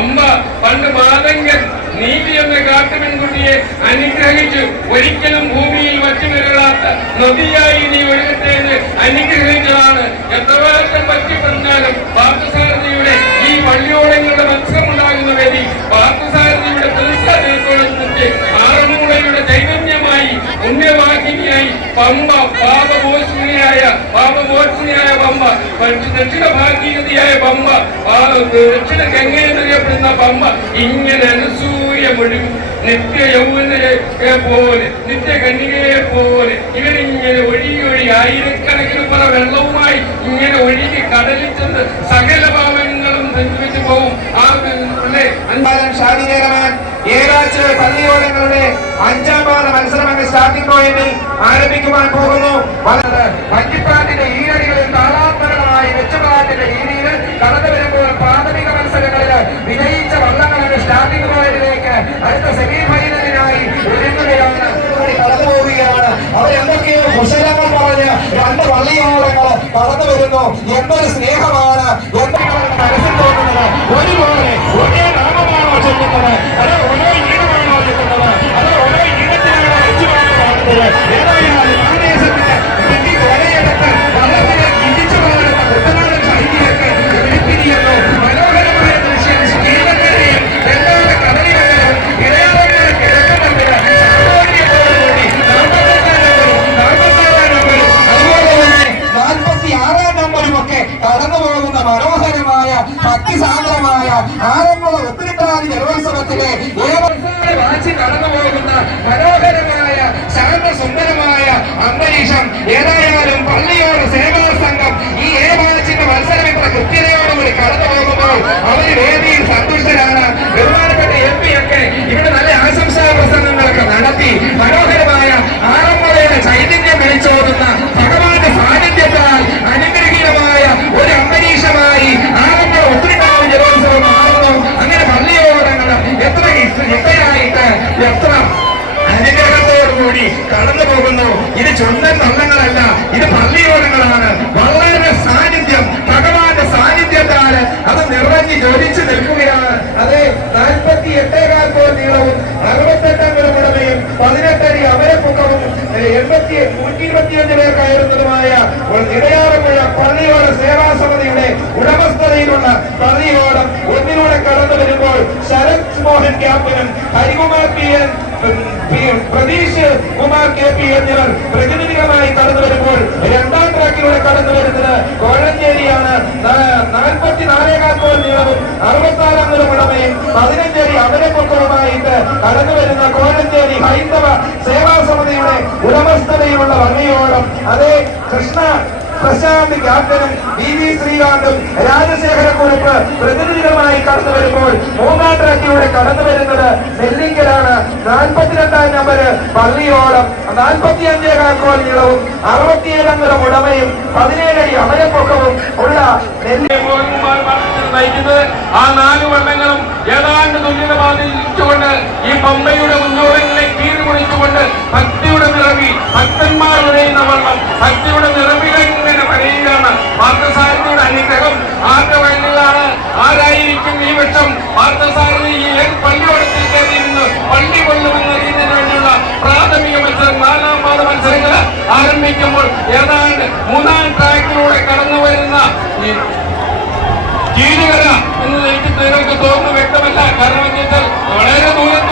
അമ്മ പണ്ട് മാതങ്കൻ നീതി എന്ന കാട്ടുപെൺകുട്ടിയെ അനുഗ്രഹിച്ചു. ഒരിക്കലും ഭൂമിയിൽ വച്ചു നിരളാത്ത നദിയായി നീ ഒഴുകട്ടെ എന്ന് അനുഗ്രഹിച്ചതാണ്. എത്രമാത്രം പറ്റി പറഞ്ഞാലും പാർത്ഥസാരഥിയുടെ ഈ പള്ളിയോടങ്ങളുടെ മത്സരമുണ്ടാകുന്ന വേദി പാർത്ഥസാരഥിയുടെ പ്രതിഷ്ഠാനത്തോടനുസരിച്ച് ആറന്മുളയുടെ ചൈതന്യമായി പുണ്യവാഹിനിയായി പമ്പ പമ്പ ദക്ഷിണ ഭാഗീയതയായ പമ്പ ആ ദക്ഷിണ ഗംഗ എന്നറിയപ്പെടുന്ന പമ്പ ഇങ്ങനെ അനുസൂയ നിത്യ യൗവനയെ പോലെ നിത്യ കന്യകയെ പോലെ ഇവരിങ്ങനെ ഒഴുകി ഒഴുകി ആയിരക്കണക്കിന് പറ വെള്ളവുമായി ഇങ്ങനെ ഒഴുകി കടലിൽ ചെന്ന് സകല ഭാവങ്ങളും സഞ്ചരിച്ചു പോകും ആ അല്ലേ അൻപാലം ഷാദി ജയറാൻ ഏഴാഴ്ച പള്ളിയോടങ്ങളുടെ അഞ്ചാം പാത മത്സരം അങ്ങ് സ്റ്റാർട്ടിംഗ് പോയിന്റിൽ ആരംഭിക്കുവാൻ പോകുന്നു. കടന്നു വരുന്നു. എന്തൊരു സ്നേഹമാണ്. എന്തൊക്കെയാണ് മനസ്സിൽ തോന്നുന്നത്. ഒരുപോലെ ഒരേ നാമമാണോ ചെല്ലുന്നത്? അതോ ഒരേ ഈണമാണോ ചെല്ലുന്നത്? അതോ ഒരേ ഈണത്തിനാണോ ഏതായാലും കടന്നു പോകുന്ന മനോഹരമായ ശാന്തസുന്ദരമായ അന്തരീക്ഷം ഏതായാലും പള്ളിയോട് കടന്നു പോകുന്നു. ഇത് സ്വന്തം വള്ളങ്ങളല്ല ഇത് പള്ളിയോടങ്ങളാണ് വളരെ സാന്നിധ്യം ഭഗവാന്റെ സാന്നിധ്യത്താൽ അത് നിറഞ്ഞു ജ്വലിച്ചു നിൽക്കുകയാണ്. അതെ നാൽപ്പത്തി എട്ടേകാൽ കോൽ നീളവും അറുപത്തെട്ടാം കിലോമീറ്ററും പതിനെട്ടടി അമരപ്പൊക്കവും എൺപത്തി നൂറ്റി ഇരുപത്തിയഞ്ച് പേർ കയറുന്നതുമായ ഇടയാറുമുള്ള പള്ളിയോട സേവാ സമിതിയുടെ ഉടമസ്ഥതയിലുള്ള പള്ളിയോടം ഒന്നിലൂടെ കടന്നു വരുമ്പോൾ ശരത് മോഹൻ ക്യാപ്റ്റനും Harikumar P N Pratheesh Kumar K P എന്നിവർ പ്രതിനിധികളുമായി കടന്നു വരുമ്പോൾ രണ്ടാം ട്രാക്കിലൂടെ കടന്നു വരുന്നത് കോഴഞ്ചേരിയാണ്. നാൽപ്പത്തിനാലേകാൽ കോൽ നീളവും അറുപത്താറാം നിലമുള്ളവയും പതിനഞ്ചടി അമരപ്പൊക്കവുമായിട്ട് കടന്നു വരുന്ന കോഴഞ്ചേരി ഹൈന്ദവ സേവാ സമിതിയുടെ ഉടമസ്ഥതയിലുള്ള വള്ളിയോളം അതേ കൃഷ്ണ പ്രശാന്ത് ക്യാപ്റ്റനും വി വി ശ്രീകാന്തും രാജശേഖരക്കുറിപ്പ് പ്രതിനിധികളുമായി കടന്നു വരുമ്പോൾ മൂന്നാം ട്രാക്കിലൂടെ കടന്നു വരുന്നത് നെല്ലിങ്കലാണ് നാൽപ്പത്തിരണ്ടാം നമ്പര് പള്ളിയോളം. നാൽപ്പത്തി അഞ്ചേകാൽ കോൽ നീളവും അറുപത്തിയേഴാം നിലം ഉടമയും പതിനേഴടി അമരപ്പൊക്കവും ഉള്ള ആ നാല് വർണങ്ങളും ഏതാണ്ട് തുല്യത ബാധിച്ചുകൊണ്ട് ഈ പമ്പയുടെ മുന്നോടങ്ങളെ കീറി കുറിച്ചുകൊണ്ട് ഭക്തിയുടെ നിറവി ഭക്തന്മാർ നിറയുന്ന വണ്ണം ഭക്തിയുടെ ഇങ്ങനെ പറയുകയാണ് പാർത്ഥസാരഥിയുടെ അനുഗ്രഹം ആരുടെ വയലിലാണ്? ആരായിരിക്കും ഈ വർഷം പാർത്ഥസാരഥി ഏത് പള്ളിയോടത്തിൽ കയറിയിരുന്നു? പള്ളി രീതിയിൽ വേണ്ടിയുള്ള പ്രാഥമിക മത്സരം നാലാം പാദ മത്സരങ്ങൾ ആരംഭിക്കുമ്പോൾ ഏതാണ്ട് മൂന്നാം ട്രാക്കിലൂടെ കടന്നു വരുന്ന കീഴുകര എന്ന് എനിക്ക് നിങ്ങൾക്ക് തോന്നുന്നു വ്യക്തമല്ല. കാരണം വെച്ചാൽ വളരെ ദൂരത്തൂടെയാണ്